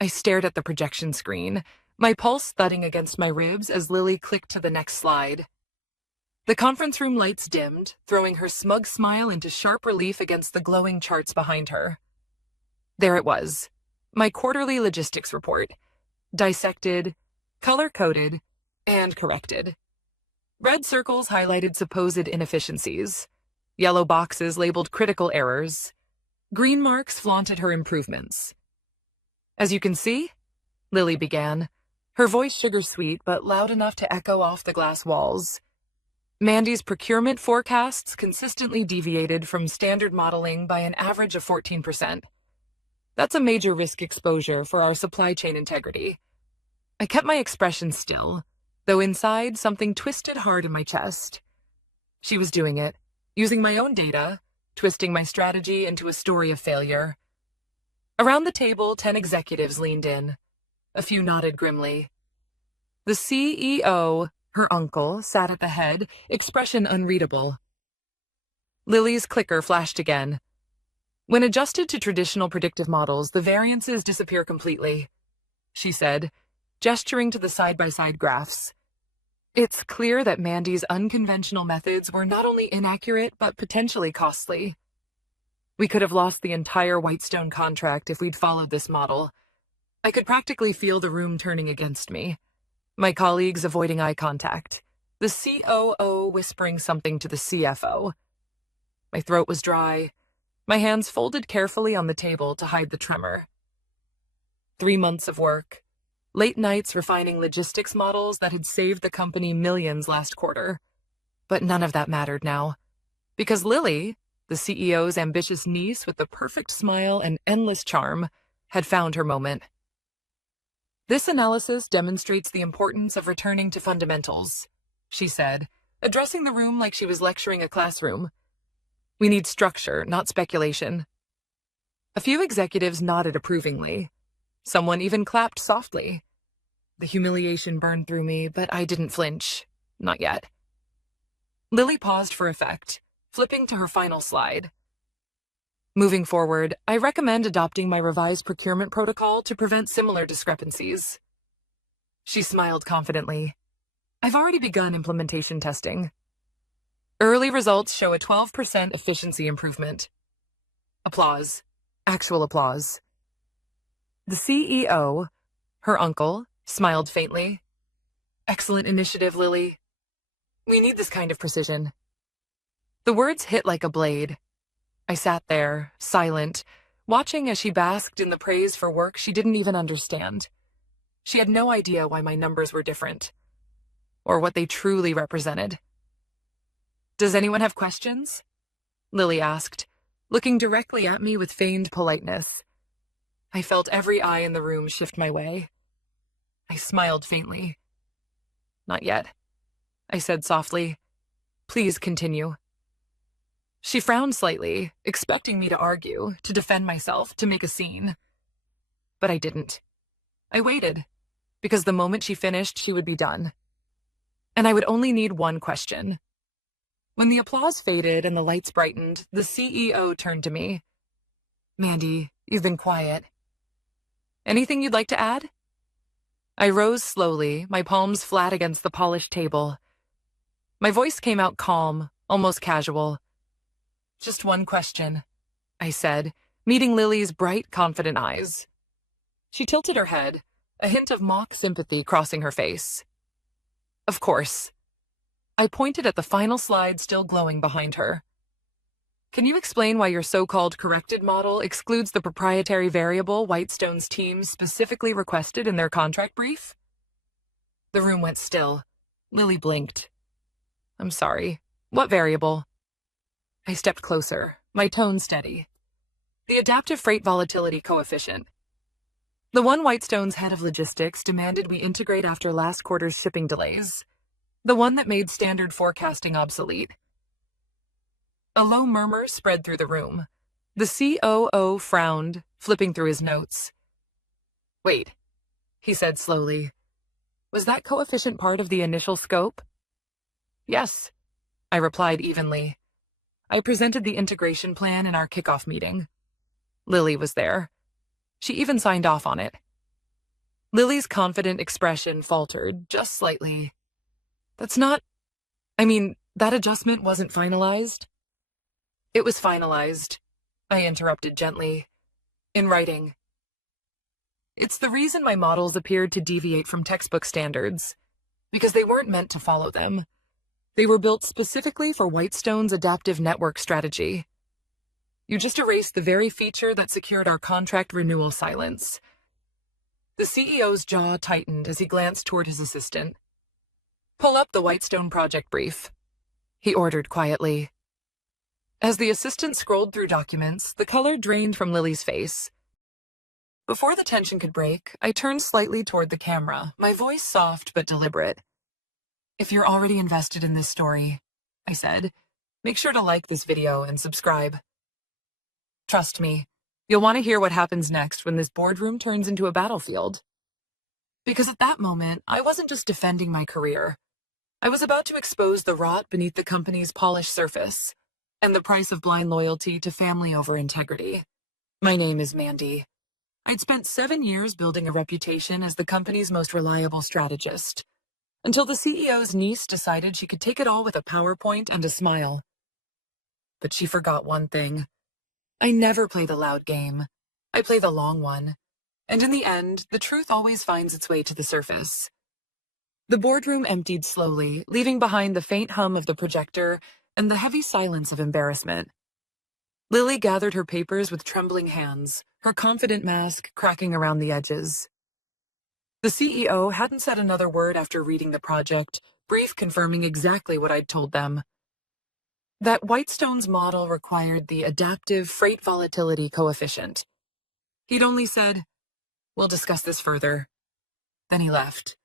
I stared at the projection screen, my pulse thudding against my ribs as Lily clicked to the next slide. The conference room lights dimmed, throwing her smug smile into sharp relief against the glowing charts behind her. There it was, my quarterly logistics report, dissected, color-coded, and corrected. Red circles highlighted supposed inefficiencies, yellow boxes labeled critical errors, green marks flaunted her improvements. As you can see, Lily began, her voice sugar-sweet but loud enough to echo off the glass walls. Mandy's procurement forecasts consistently deviated from standard modeling by an average of 14%. That's a major risk exposure for our supply chain integrity. I kept my expression still, though inside something twisted hard in my chest. She was doing it, using my own data, twisting my strategy into a story of failure. Around the table, 10 executives leaned in. A few nodded grimly. The CEO, her uncle, sat at the head, expression unreadable. Lily's clicker flashed again. When adjusted to traditional predictive models, the variances disappear completely, she said, gesturing to the side-by-side graphs. It's clear that Mandy's unconventional methods were not only inaccurate, but potentially costly. We could have lost the entire Whitestone contract if we'd followed this model. I could practically feel the room turning against me. My colleagues avoiding eye contact. The COO whispering something to the CFO. My throat was dry. My hands folded carefully on the table to hide the tremor. 3 months of work. Late nights refining logistics models that had saved the company millions last quarter. But none of that mattered now. Because Lily, the CEO's ambitious niece with the perfect smile and endless charm, had found her moment. This analysis demonstrates the importance of returning to fundamentals, she said, addressing the room like she was lecturing a classroom. We need structure, not speculation. A few executives nodded approvingly. Someone even clapped softly. The humiliation burned through me, but I didn't flinch. Not yet. Lily paused for effect, flipping to her final slide. Moving forward, I recommend adopting my revised procurement protocol to prevent similar discrepancies. She smiled confidently. I've already begun implementation testing. Early results show a 12% efficiency improvement. Applause. Actual applause. The CEO, her uncle, smiled faintly. Excellent initiative, Lily. We need this kind of precision. The words hit like a blade. I sat there, silent, watching as she basked in the praise for work she didn't even understand. She had no idea why my numbers were different, or what they truly represented. Does anyone have questions? Lily asked, looking directly at me with feigned politeness. I felt every eye in the room shift my way. I smiled faintly. Not yet, I said softly. Please continue. She frowned slightly, expecting me to argue, to defend myself, to make a scene. But I didn't. I waited, because the moment she finished, she would be done. And I would only need one question. When the applause faded and the lights brightened, the CEO turned to me. Mandy, you've been quiet. Anything you'd like to add? I rose slowly, my palms flat against the polished table. My voice came out calm, almost casual. Just one question, I said, meeting Lily's bright, confident eyes. She tilted her head, a hint of mock sympathy crossing her face. Of course. I pointed at the final slide still glowing behind her. Can you explain why your so-called corrected model excludes the proprietary variable Whitestone's team specifically requested in their contract brief? The room went still. Lily blinked. I'm sorry. What variable? I stepped closer, my tone steady. The adaptive freight volatility coefficient. The one Whitestone's head of logistics demanded we integrate after last quarter's shipping delays. The one that made standard forecasting obsolete. A low murmur spread through the room. The COO frowned, flipping through his notes. Wait, he said slowly. Was that coefficient part of the initial scope? Yes, I replied evenly. I presented the integration plan in our kickoff meeting. Lily was there. She even signed off on it. Lily's confident expression faltered, just slightly. That adjustment wasn't finalized. It was finalized, I interrupted gently. In writing. It's the reason my models appeared to deviate from textbook standards, because they weren't meant to follow them. They were built specifically for Whitestone's adaptive network strategy. You just erased the very feature that secured our contract renewal silence. The CEO's jaw tightened as he glanced toward his assistant. Pull up the Whitestone project brief, he ordered quietly. As the assistant scrolled through documents, the color drained from Lily's face. Before the tension could break, I turned slightly toward the camera, my voice soft but deliberate. If you're already invested in this story, I said, make sure to like this video and subscribe. Trust me, you'll want to hear what happens next when this boardroom turns into a battlefield. Because at that moment, I wasn't just defending my career. I was about to expose the rot beneath the company's polished surface, and the price of blind loyalty to family over integrity. My name is Mandy. I'd spent 7 years building a reputation as the company's most reliable strategist, until the CEO's niece decided she could take it all with a PowerPoint and a smile. But she forgot one thing. I never play the loud game. I play the long one. And in the end, the truth always finds its way to the surface. The boardroom emptied slowly, leaving behind the faint hum of the projector and the heavy silence of embarrassment. Lily gathered her papers with trembling hands, her confident mask cracking around the edges. The CEO hadn't said another word after reading the project brief confirming exactly what I'd told them. That Whitestone's model required the adaptive freight volatility coefficient. He'd only said, "We'll discuss this further." Then he left.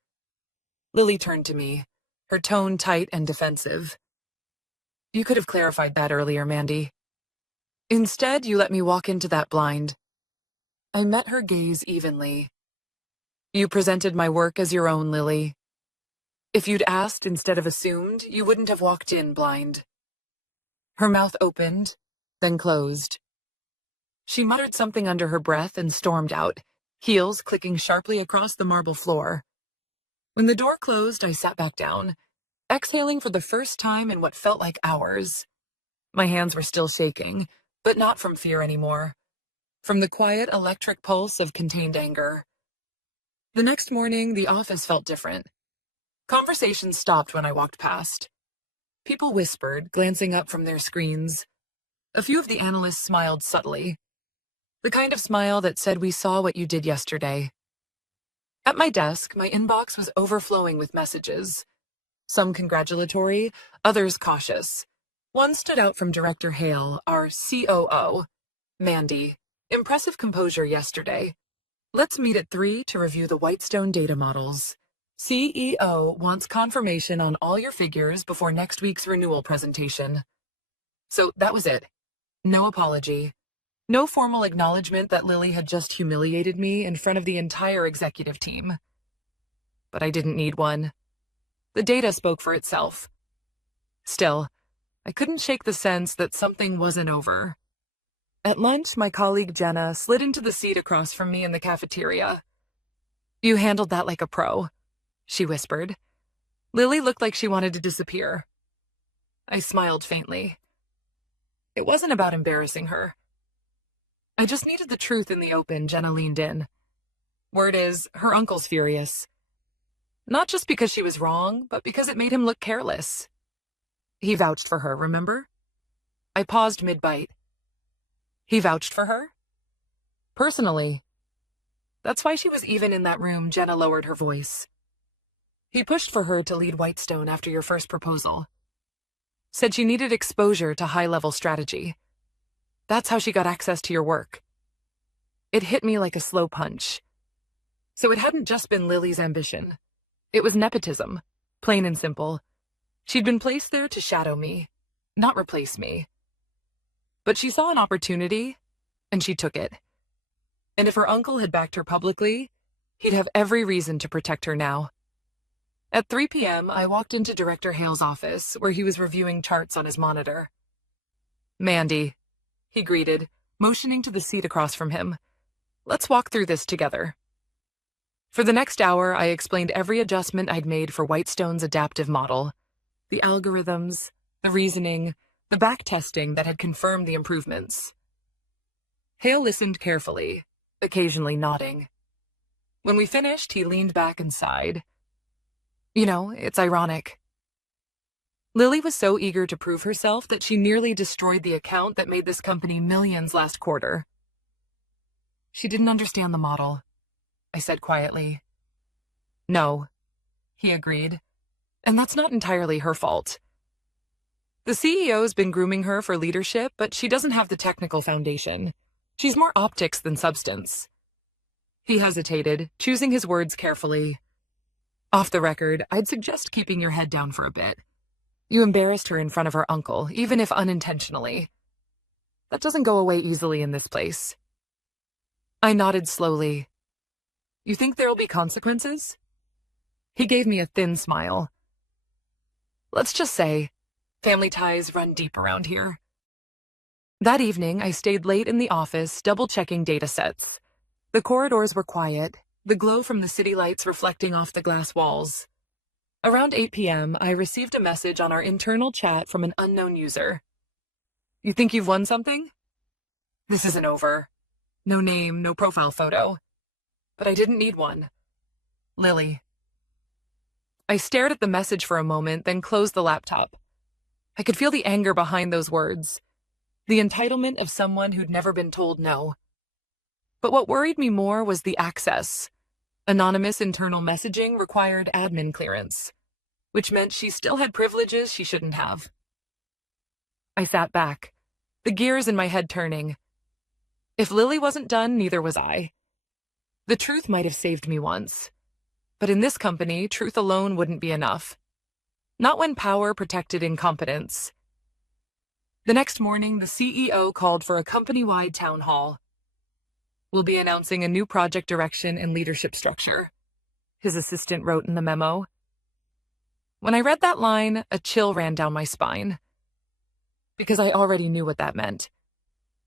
Lily turned to me, her tone tight and defensive. You could have clarified that earlier, Mandy. Instead, you let me walk into that blind. I met her gaze evenly. You presented my work as your own, Lily. If you'd asked instead of assumed, you wouldn't have walked in blind. Her mouth opened, then closed. She muttered something under her breath and stormed out, heels clicking sharply across the marble floor. When the door closed, I sat back down, exhaling for the first time in what felt like hours. My hands were still shaking, but not from fear anymore. From the quiet electric pulse of contained anger. The next morning, the office felt different. Conversations stopped when I walked past. People whispered, glancing up from their screens. A few of the analysts smiled subtly. The kind of smile that said we saw what you did yesterday. At my desk, my inbox was overflowing with messages. Some congratulatory, others cautious. One stood out from Director Hale, our COO. Mandy, impressive composure yesterday. Let's meet at 3 to review the Whitestone data models. CEO wants confirmation on all your figures before next week's renewal presentation. So that was it. No apology. No formal acknowledgement that Lily had just humiliated me in front of the entire executive team. But I didn't need one. The data spoke for itself. Still, I couldn't shake the sense that something wasn't over. At lunch, my colleague Jenna slid into the seat across from me in the cafeteria. You handled that like a pro, she whispered. Lily looked like she wanted to disappear. I smiled faintly. It wasn't about embarrassing her. I just needed the truth in the open, Jenna leaned in. Word is, her uncle's furious. Not just because she was wrong, but because it made him look careless. He vouched for her, remember? I paused mid-bite. He vouched for her? Personally. That's why she was even in that room, Jenna lowered her voice. He pushed for her to lead Whitestone after your first proposal. Said she needed exposure to high-level strategy. That's how she got access to your work. It hit me like a slow punch. So it hadn't just been Lily's ambition. It was nepotism, plain and simple. She'd been placed there to shadow me, not replace me. But she saw an opportunity, and she took it. And if her uncle had backed her publicly, he'd have every reason to protect her now. At 3 p.m., I walked into Director Hale's office, where he was reviewing charts on his monitor. Mandy, he greeted, motioning to the seat across from him. Let's walk through this together. For the next hour, I explained every adjustment I'd made for Whitestone's adaptive model. The algorithms, the reasoning, the backtesting that had confirmed the improvements. Hale listened carefully, occasionally nodding. When we finished, he leaned back and sighed. You know, it's ironic. Lily was so eager to prove herself that she nearly destroyed the account that made this company millions last quarter. She didn't understand the model, I said quietly. No, he agreed, and that's not entirely her fault. The CEO's been grooming her for leadership, but she doesn't have the technical foundation. She's more optics than substance. He hesitated, choosing his words carefully. Off the record, I'd suggest keeping your head down for a bit. You embarrassed her in front of her uncle, even if unintentionally. That doesn't go away easily in this place. I nodded slowly. You think there'll be consequences? He gave me a thin smile. Let's just say, family ties run deep around here. That evening, I stayed late in the office, double-checking data sets. The corridors were quiet, the glow from the city lights reflecting off the glass walls. Around 8 p.m., I received a message on our internal chat from an unknown user. You think you've won something? This isn't over. No name, no profile photo. But I didn't need one. Lily. I stared at the message for a moment, then closed the laptop. I could feel the anger behind those words. The entitlement of someone who'd never been told no. But what worried me more was the access. Anonymous internal messaging required admin clearance, which meant she still had privileges she shouldn't have. I sat back, the gears in my head turning. If Lily wasn't done, neither was I. The truth might have saved me once, but in this company, truth alone wouldn't be enough. Not when power protected incompetence. The next morning, the CEO called for a company-wide town hall. We'll be announcing a new project direction and leadership structure, his assistant wrote in the memo. When I read that line, a chill ran down my spine. Because I already knew what that meant.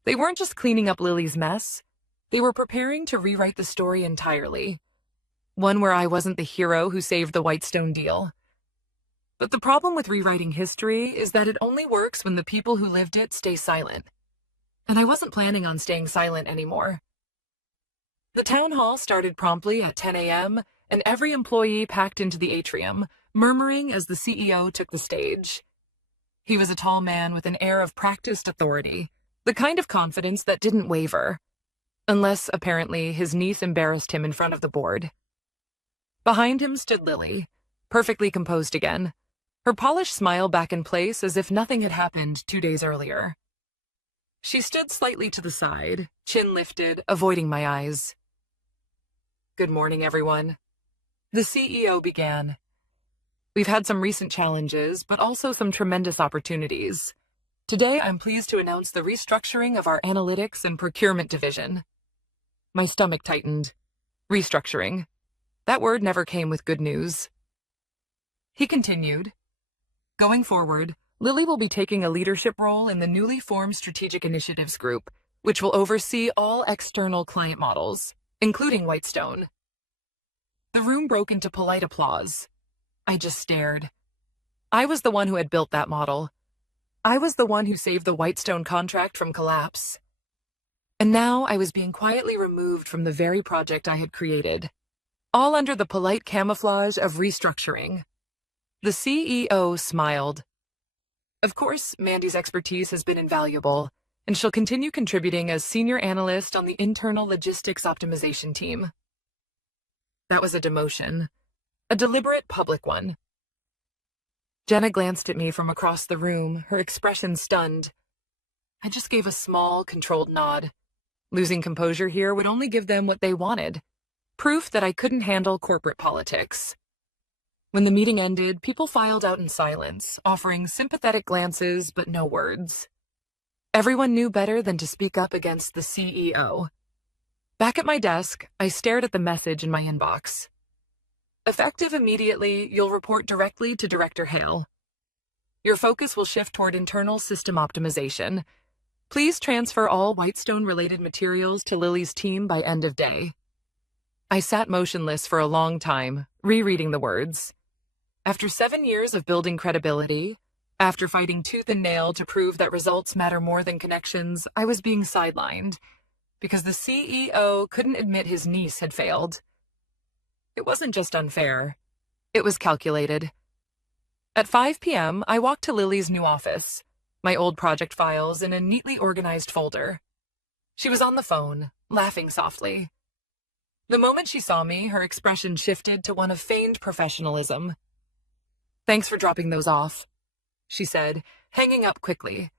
They weren't just cleaning up Lily's mess. They were preparing to rewrite the story entirely. One where I wasn't the hero who saved the Whitestone deal. But the problem with rewriting history is that it only works when the people who lived it stay silent. And I wasn't planning on staying silent anymore. The town hall started promptly at 10 a.m., and every employee packed into the atrium, murmuring as the CEO took the stage. He was a tall man with an air of practiced authority, the kind of confidence that didn't waver. Unless, apparently, his niece embarrassed him in front of the board. Behind him stood Lily, perfectly composed again, her polished smile back in place as if nothing had happened 2 days earlier. She stood slightly to the side, chin lifted, avoiding my eyes. Good morning, everyone. The CEO began. We've had some recent challenges, but also some tremendous opportunities. Today, I'm pleased to announce the restructuring of our analytics and procurement division. My stomach tightened. Restructuring. That word never came with good news. He continued. Going forward, Lily will be taking a leadership role in the newly formed Strategic Initiatives Group, which will oversee all external client models, including Whitestone. The room broke into polite applause. I just stared. I was the one who had built that model. I was the one who saved the Whitestone contract from collapse. And now I was being quietly removed from the very project I had created, all under the polite camouflage of restructuring. The CEO smiled. Of course, Mandy's expertise has been invaluable, and she'll continue contributing as senior analyst on the internal logistics optimization team. That was a demotion, a deliberate public one. Jenna glanced at me from across the room, her expression stunned. I just gave a small, controlled nod. Losing composure here would only give them what they wanted, proof that I couldn't handle corporate politics. When the meeting ended, people filed out in silence, offering sympathetic glances but no words. Everyone knew better than to speak up against the CEO. Back at my desk, I stared at the message in my inbox. Effective immediately, you'll report directly to Director Hale. Your focus will shift toward internal system optimization. Please transfer all Whitestone-related materials to Lily's team by end of day. I sat motionless for a long time, rereading the words. After 7 years of building credibility, after fighting tooth and nail to prove that results matter more than connections, I was being sidelined because the CEO couldn't admit his niece had failed. It wasn't just unfair. It was calculated. At 5 p.m., I walked to Lily's new office, my old project files in a neatly organized folder. She was on the phone, laughing softly. The moment she saw me, her expression shifted to one of feigned professionalism. "Thanks for dropping those off," she said, hanging up quickly.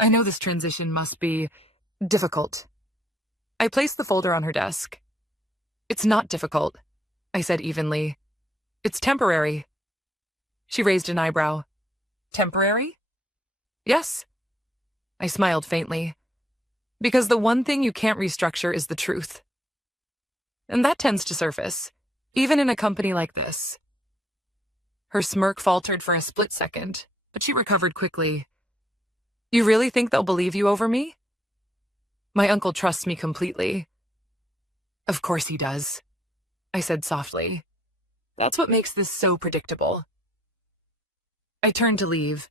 "I know this transition must be difficult." I placed the folder on her desk. "It's not difficult," I said evenly. "It's temporary." She raised an eyebrow. "Temporary?" "Yes." I smiled faintly. "Because the one thing you can't restructure is the truth. And that tends to surface, even in a company like this." Her smirk faltered for a split second, but she recovered quickly. "You really think they'll believe you over me?" "My uncle trusts me completely." "Of course he does," I said softly. "That's what makes this so predictable." I turned to leave.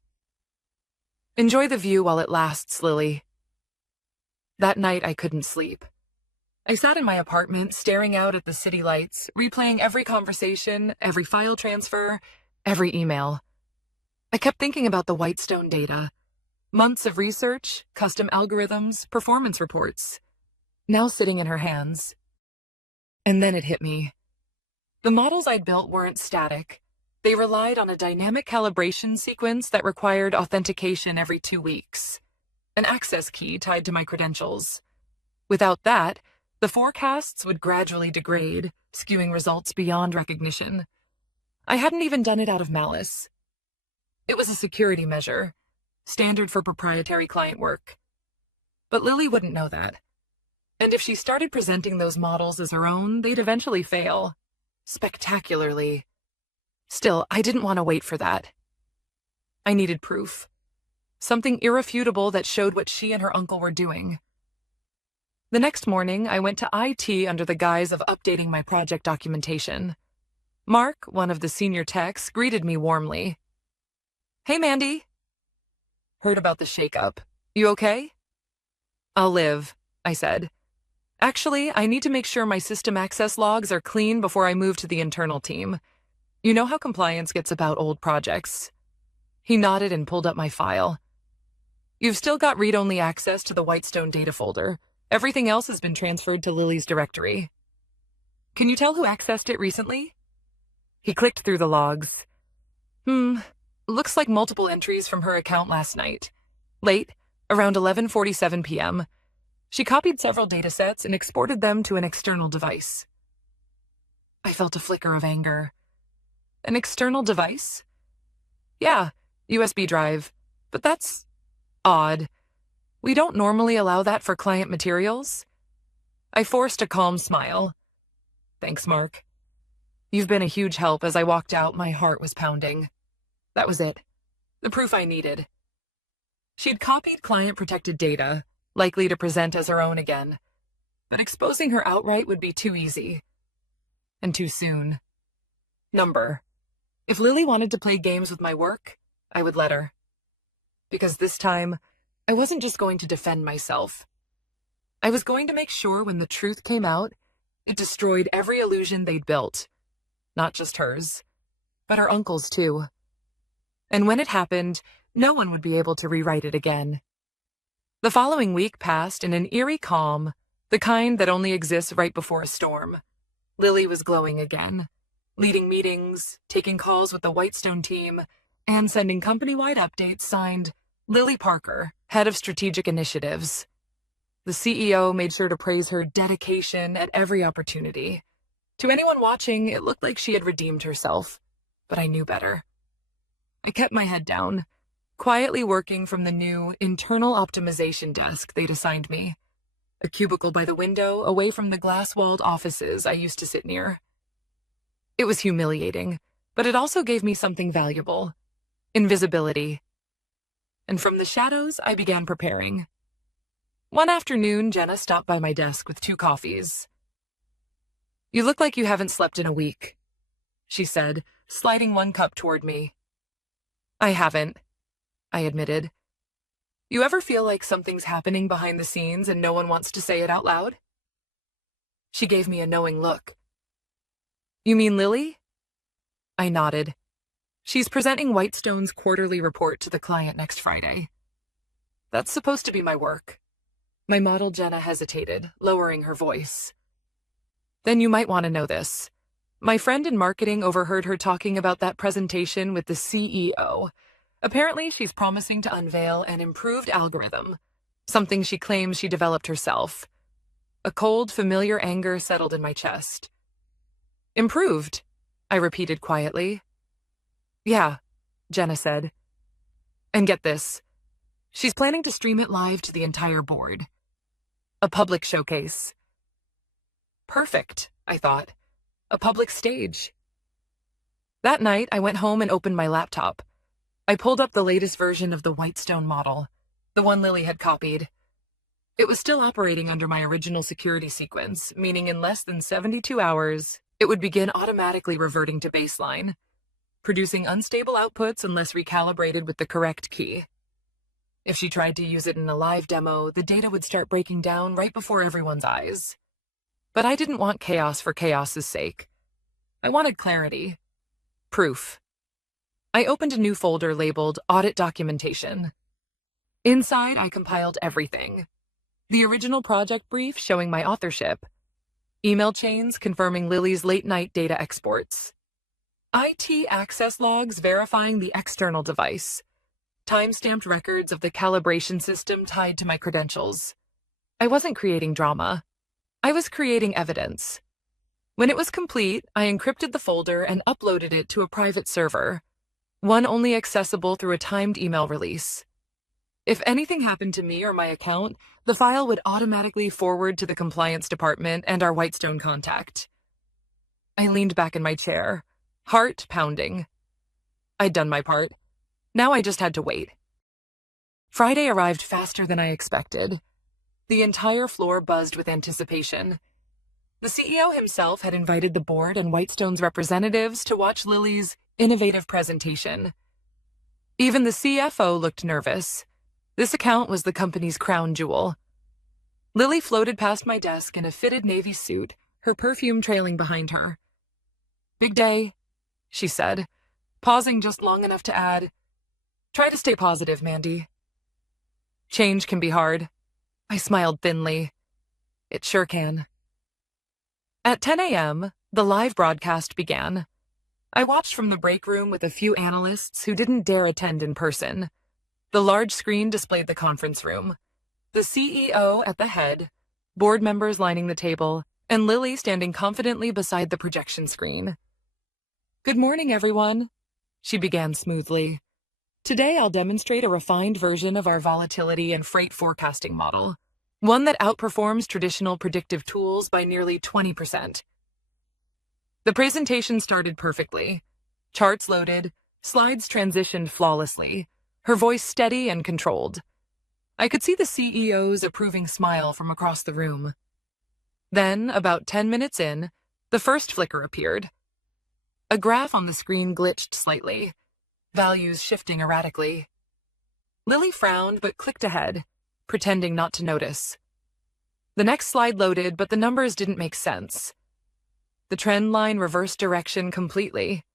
"Enjoy the view while it lasts, Lily." That night I couldn't sleep. I sat in my apartment, staring out at the city lights, replaying every conversation, every file transfer, every email. I kept thinking about the Whitestone data. Months of research, custom algorithms, performance reports. Now sitting in her hands. And then it hit me. The models I'd built weren't static. They relied on a dynamic calibration sequence that required authentication every 2 weeks. An access key tied to my credentials. Without that, the forecasts would gradually degrade, skewing results beyond recognition. I hadn't even done it out of malice. It was a security measure, standard for proprietary client work. But Lily wouldn't know that. And if she started presenting those models as her own, they'd eventually fail. Spectacularly. Still, I didn't want to wait for that. I needed proof. Something irrefutable that showed what she and her uncle were doing. The next morning, I went to IT under the guise of updating my project documentation. Mark, one of the senior techs, greeted me warmly. "Hey, Mandy." "Heard about the shakeup. You okay?" "I'll live," I said. "Actually, I need to make sure my system access logs are clean before I move to the internal team. You know how compliance gets about old projects." He nodded and pulled up my file. "You've still got read-only access to the Whitestone data folder. Everything else has been transferred to Lily's directory. Can you tell who accessed it recently?" He clicked through the logs. Looks like multiple entries from her account last night. Late, around 11:47 p.m. She copied several datasets and exported them to an external device." I felt a flicker of anger. "An external device?" "Yeah, USB drive. But that's odd. We don't normally allow that for client materials." I forced a calm smile. "Thanks, Mark." "You've been a huge help." As I walked out, my heart was pounding. That was it. The proof I needed. She'd copied client-protected data, likely to present as her own again. But exposing her outright would be too easy. And too soon. Number. If Lily wanted to play games with my work, I would let her. Because this time, I wasn't just going to defend myself. I was going to make sure when the truth came out, it destroyed every illusion they'd built. Not just hers, but her uncle's too. And when it happened, no one would be able to rewrite it again. The following week passed in an eerie calm, the kind that only exists right before a storm. Lily was glowing again, leading meetings, taking calls with the Whitestone team, and sending company-wide updates signed Lily Parker, Head of Strategic Initiatives. The CEO made sure to praise her dedication at every opportunity. To anyone watching, it looked like she had redeemed herself, but I knew better. I kept my head down, quietly working from the new internal optimization desk they'd assigned me, a cubicle by the window away from the glass-walled offices I used to sit near. It was humiliating, but it also gave me something valuable: invisibility. And from the shadows, I began preparing. One afternoon, Jenna stopped by my desk with 2 coffees. You look like you haven't slept in a week, she said, sliding one cup toward me. I haven't, I admitted. You ever feel like something's happening behind the scenes and no one wants to say it out loud? She gave me a knowing look. You mean Lily? I nodded. She's presenting Whitestone's quarterly report to the client next Friday. That's supposed to be my work. My model Jenna hesitated, lowering her voice. Then you might want to know this. My friend in marketing overheard her talking about that presentation with the CEO. Apparently, she's promising to unveil an improved algorithm, something she claims she developed herself. A cold, familiar anger settled in my chest. Improved, I repeated quietly. Yeah, Jenna said. And get this. She's planning to stream it live to the entire board. A public showcase. Perfect, I thought. A public stage. That night, I went home and opened my laptop. I pulled up the latest version of the Whitestone model, the one Lily had copied. It was still operating under my original security sequence, meaning in less than 72 hours, it would begin automatically reverting to baseline, producing unstable outputs unless recalibrated with the correct key. If she tried to use it in a live demo, the data would start breaking down right before everyone's eyes. But I didn't want chaos for chaos's sake. I wanted clarity. Proof. I opened a new folder labeled Audit Documentation. Inside, I compiled everything. The original project brief showing my authorship. Email chains confirming Lily's late-night data exports. IT access logs verifying the external device. Time-stamped records of the calibration system tied to my credentials. I wasn't creating drama. I was creating evidence. When it was complete, I encrypted the folder and uploaded it to a private server, one only accessible through a timed email release. If anything happened to me or my account, the file would automatically forward to the compliance department and our Whitestone contact. I leaned back in my chair, heart pounding. I'd done my part. Now I just had to wait. Friday arrived faster than I expected. The entire floor buzzed with anticipation. The CEO himself had invited the board and Whitestone's representatives to watch Lily's innovative presentation. Even the CFO looked nervous. This account was the company's crown jewel. Lily floated past my desk in a fitted navy suit, her perfume trailing behind her. Big day, she said, pausing just long enough to add, "Try to stay positive, Mandy." Change can be hard. I smiled thinly. It sure can. At 10 a.m., the live broadcast began. I watched from the break room with a few analysts who didn't dare attend in person. The large screen displayed the conference room. The CEO at the head, board members lining the table, and Lily standing confidently beside the projection screen. Good morning, everyone, she began smoothly. Today I'll demonstrate a refined version of our volatility and freight forecasting model, one that outperforms traditional predictive tools by nearly 20%. The presentation started perfectly. Charts loaded, slides transitioned flawlessly, her voice steady and controlled. I could see the CEO's approving smile from across the room. Then, about 10 minutes in, the first flicker appeared. A graph on the screen glitched slightly, values shifting erratically. Lily frowned but clicked ahead, pretending not to notice. The next slide loaded, but the numbers didn't make sense. The trend line reversed direction completely.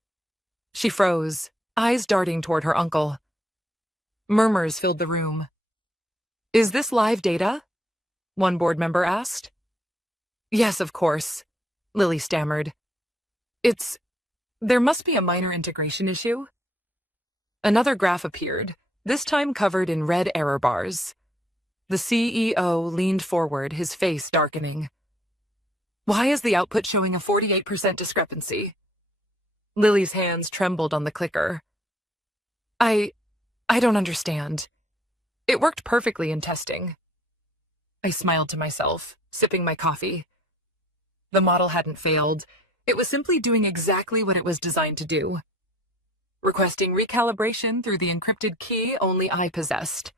She froze, eyes darting toward her uncle. Murmurs filled the room. Is this live data? One board member asked. Yes, of course, Lily stammered. There must be a minor integration issue. Another graph appeared, this time covered in red error bars. The CEO leaned forward, his face darkening. Why is the output showing a 48% discrepancy? Lily's hands trembled on the clicker. I don't understand. It worked perfectly in testing. I smiled to myself, sipping my coffee. The model hadn't failed. It was simply doing exactly what it was designed to do. Requesting recalibration through the encrypted key only I possessed.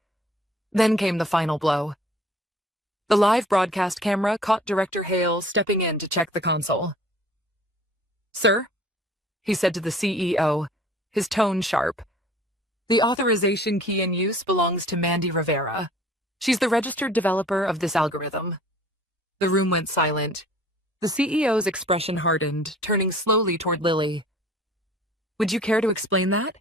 Then came the final blow. The live broadcast camera caught Director Hale stepping in to check the console. Sir, he said to the CEO, his tone sharp. The authorization key in use belongs to Mandy Rivera. She's the registered developer of this algorithm. The room went silent. The CEO's expression hardened, turning slowly toward Lily. Would you care to explain that?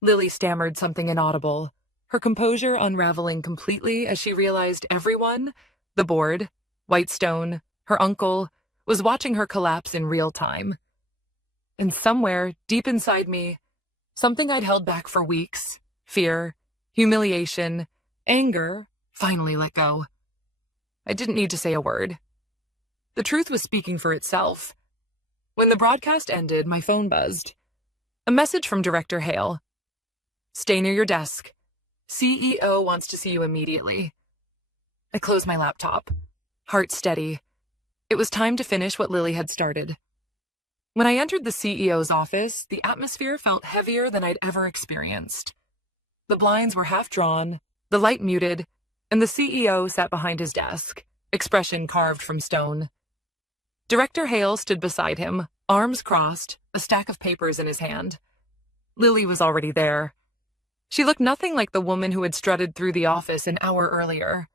Lily stammered something inaudible, her composure unraveling completely as she realized everyone, the board, Whitestone, her uncle, was watching her collapse in real time. And somewhere, deep inside me, something I'd held back for weeks, fear, humiliation, anger, finally let go. I didn't need to say a word. The truth was speaking for itself. When the broadcast ended, my phone buzzed. A message from Director Hale. Stay near your desk. CEO wants to see you immediately. I closed my laptop, heart steady. It was time to finish what Lily had started. When I entered the CEO's office, the atmosphere felt heavier than I'd ever experienced. The blinds were half drawn, the light muted, and the CEO sat behind his desk, expression carved from stone. Director Hale stood beside him, arms crossed, a stack of papers in his hand. Lily was already there. She looked nothing like the woman who had strutted through the office an hour earlier.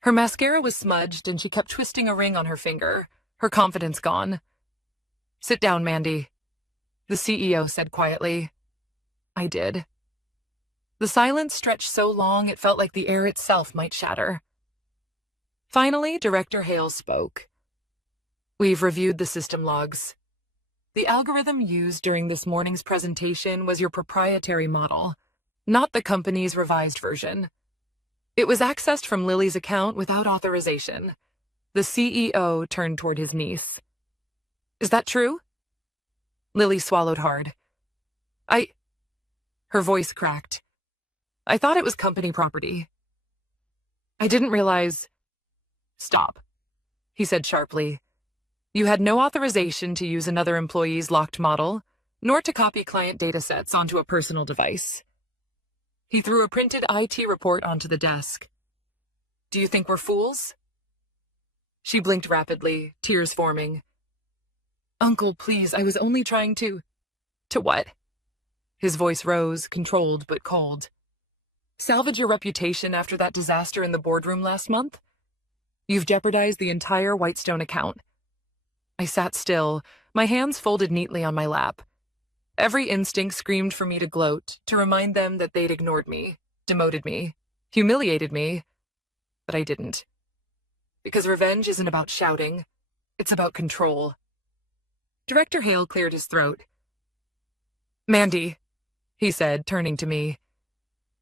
Her mascara was smudged and she kept twisting a ring on her finger, her confidence gone. Sit down, Mandy, the CEO said quietly. I did. The silence stretched so long it felt like the air itself might shatter. Finally, Director Hale spoke. We've reviewed the system logs. The algorithm used during this morning's presentation was your proprietary model, not the company's revised version. It was accessed from Lily's account without authorization. The CEO turned toward his niece. Is that true? Lily swallowed hard. Her voice cracked. I thought it was company property. I didn't realize... Stop, he said sharply. You had no authorization to use another employee's locked model, nor to copy client datasets onto a personal device. He threw a printed IT report onto the desk. Do you think we're fools? She blinked rapidly, tears forming. Uncle, please, I was only trying to... To what? His voice rose, controlled but cold. Salvage your reputation after that disaster in the boardroom last month? You've jeopardized the entire Whitestone account. I sat still, my hands folded neatly on my lap. Every instinct screamed for me to gloat, to remind them that they'd ignored me, demoted me, humiliated me. But I didn't. Because revenge isn't about shouting. It's about control. Director Hale cleared his throat. Mandy, he said, turning to me.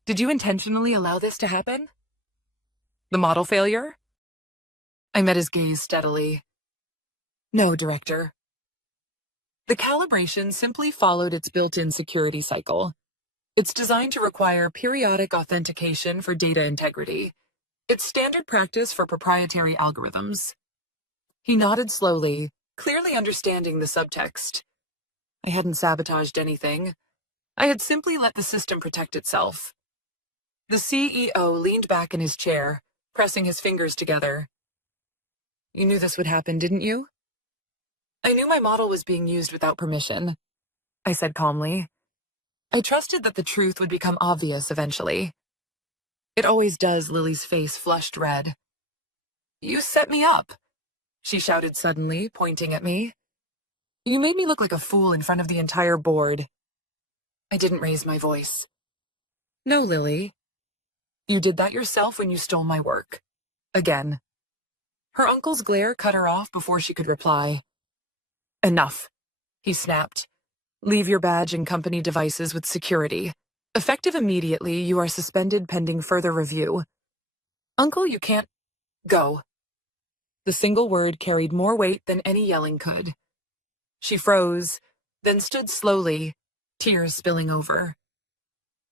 Did you intentionally allow this to happen? The model failure? I met his gaze steadily. No, Director. The calibration simply followed its built-in security cycle. It's designed to require periodic authentication for data integrity. It's standard practice for proprietary algorithms. He nodded slowly, clearly understanding the subtext. I hadn't sabotaged anything. I had simply let the system protect itself. The CEO leaned back in his chair, pressing his fingers together. You knew this would happen, didn't you? I knew my model was being used without permission, I said calmly. I trusted that the truth would become obvious eventually. It always does. Lily's face flushed red. You set me up, she shouted suddenly, pointing at me. You made me look like a fool in front of the entire board. I didn't raise my voice. No, Lily. You did that yourself when you stole my work. Again. Her uncle's glare cut her off before she could reply. Enough, he snapped. Leave your badge and company devices with security. Effective immediately, you are suspended pending further review. Uncle, you can't... Go. The single word carried more weight than any yelling could. She froze, then stood slowly, tears spilling over.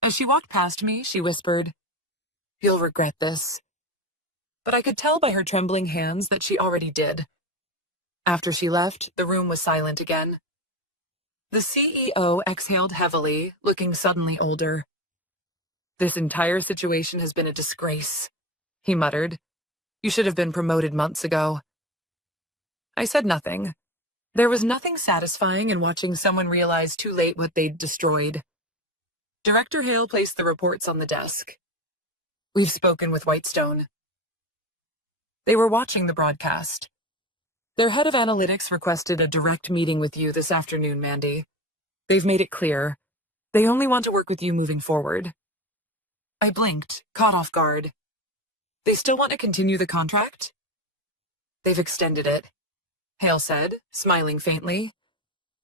As she walked past me, she whispered, You'll regret this. But I could tell by her trembling hands that she already did. After she left, the room was silent again. The CEO exhaled heavily, looking suddenly older. This entire situation has been a disgrace, he muttered. You should have been promoted months ago. I said nothing. There was nothing satisfying in watching someone realize too late what they'd destroyed. Director Hale placed the reports on the desk. We've spoken with Whitestone. They were watching the broadcast. Their head of analytics requested a direct meeting with you this afternoon, Mandy. They've made it clear. They only want to work with you moving forward. I blinked, caught off guard. They still want to continue the contract? They've extended it, Hale said, smiling faintly,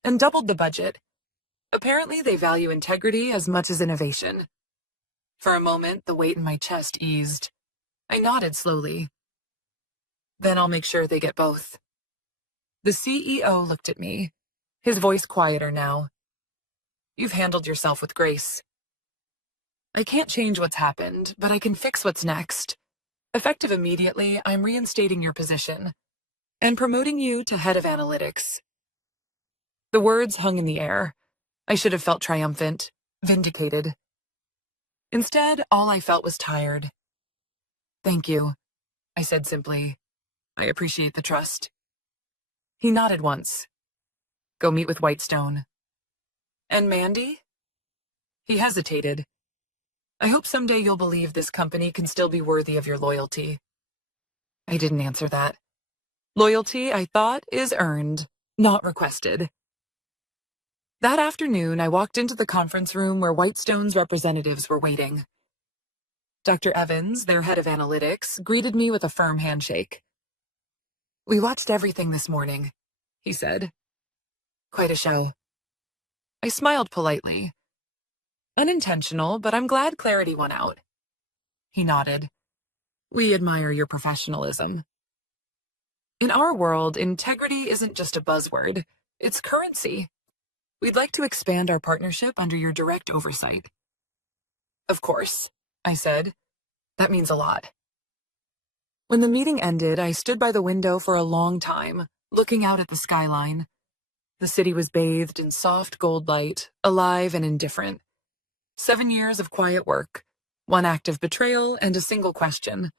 and doubled the budget. Apparently, they value integrity as much as innovation. For a moment, the weight in my chest eased. I nodded slowly. Then I'll make sure they get both. The CEO looked at me, his voice quieter now. You've handled yourself with grace. I can't change what's happened, but I can fix what's next. Effective immediately, I'm reinstating your position and promoting you to head of analytics. The words hung in the air. I should have felt triumphant, vindicated. Instead, all I felt was tired. Thank you, I said simply. I appreciate the trust. He nodded once. Go meet with Whitestone. And Mandy? He hesitated. I hope someday you'll believe this company can still be worthy of your loyalty. I didn't answer that. Loyalty, I thought, is earned, not requested. That afternoon, I walked into the conference room where Whitestone's representatives were waiting. Dr. Evans, their head of analytics, greeted me with a firm handshake. We watched everything this morning, he said. Quite a show. I smiled politely. Unintentional, but I'm glad clarity won out. He nodded. We admire your professionalism. In our world, integrity isn't just a buzzword, it's currency. We'd like to expand our partnership under your direct oversight. Of course, I said. That means a lot. When the meeting ended, I stood by the window for a long time, looking out at the skyline. The city was bathed in soft gold light, alive and indifferent. 7 years of quiet work, 1 act of betrayal, and a single question.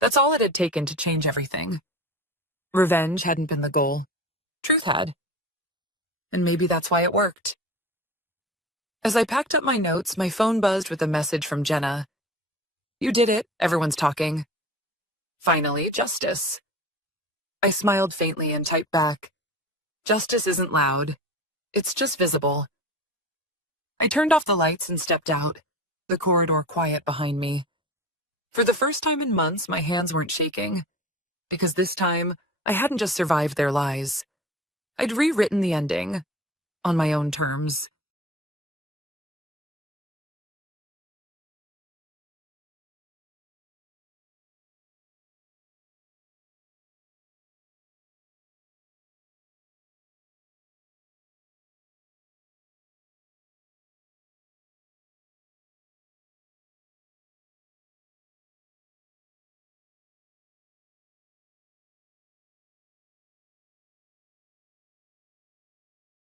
That's all it had taken to change everything. Revenge hadn't been the goal. Truth had. And maybe that's why it worked. As I packed up my notes, my phone buzzed with a message from Jenna. You did it, everyone's talking. Finally, justice. I smiled faintly and typed back. Justice isn't loud. It's just visible. I turned off the lights and stepped out, the corridor quiet behind me. For the first time in months, my hands weren't shaking. Because this time, I hadn't just survived their lies. I'd rewritten the ending, on my own terms.